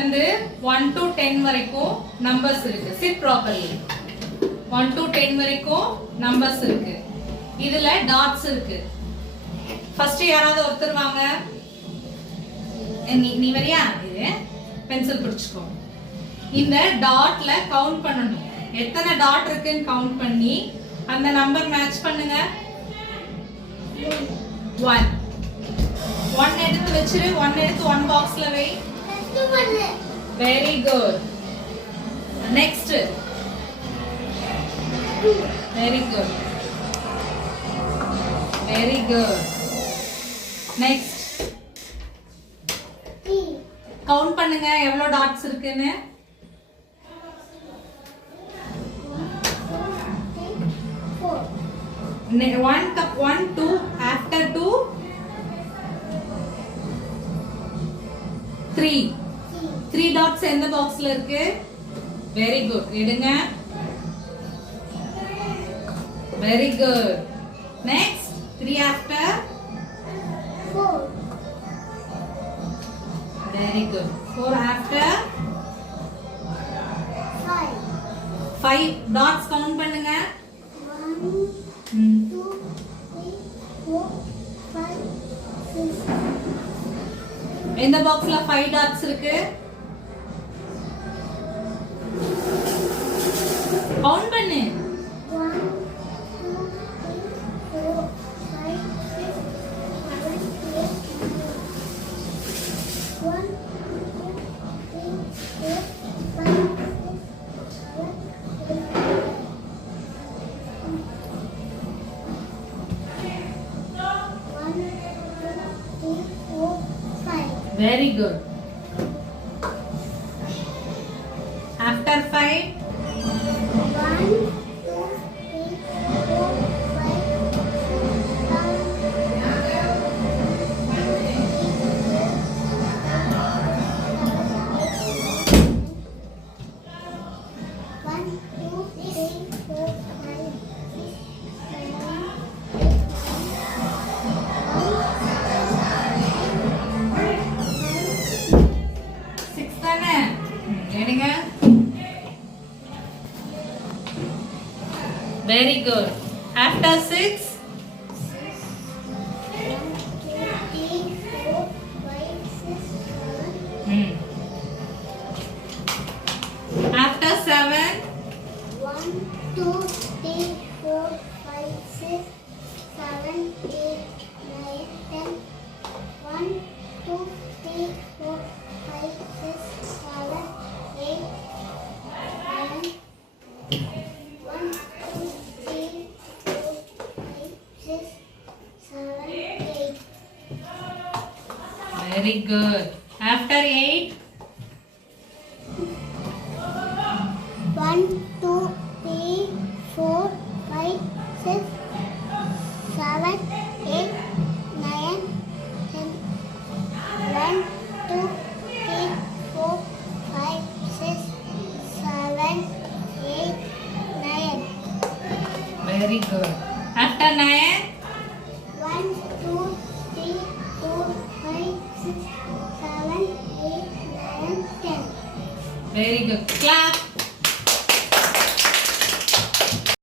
வந்து 1 to 10 வரைக்கும் நம்பர்ஸ் இருக்கு. sit properly. 1 to 10 வரைக்கும் நம்பர்ஸ் இருக்கு. இதுல டாட்ஸ் இருக்கு. ஃபர்ஸ்ட் யாராவது ஒருத்தர் வாங்க. நீ வரியா? இது பென்சில் பிடிச்சுக்கோ. இந்த டாட்ல கவுண்ட் பண்ணணும். எத்தனை டாட் இருக்குன்னு கவுண்ட் பண்ணி அந்த நம்பர் மேட்ச் பண்ணுங்க. 1 எடுத்து வச்சிரு. 1 எடுத்து 1 பாக்ஸ்ல வை. Very good. Next. Very good. Very good. Next. Count பண்ணுங்க எவ்வளவு டாட்ஸ் இருக்குன்னு. 1 cup 1 2 after 2 3 dots எந்த பாக்ஸ்ல இருக்கு? Very good. எடுங்க. Very good. Next 3 after 4. Very good. 4 after 5 dots count பண்ணுங்க. 1 2 3 4 5 6. எந்த பாக்ஸ்ல 5 டாட்ஸ் இருக்கு? கவுண்ட் பண்ணு. 1 2 3 4 5 6 7 8 9 1 2 3 4 5 Very good. After 5, 1 2 3 4 Very good. After 6, 1 2 3 4 5 6 7. After 7, 1 2 3 4 5 6 7 8 9 10. 1 2 3 4 5 6 7 8 9. 1 2 3 4 5 6 7 8. Very good. After 8, 1 2 3 4 5 6 7 8 9 10. 1 2 3 4 5 6 7 8 9. Very good. After 9, 1 2 3 4 5 6 7 8 9 10. Very good. Clap.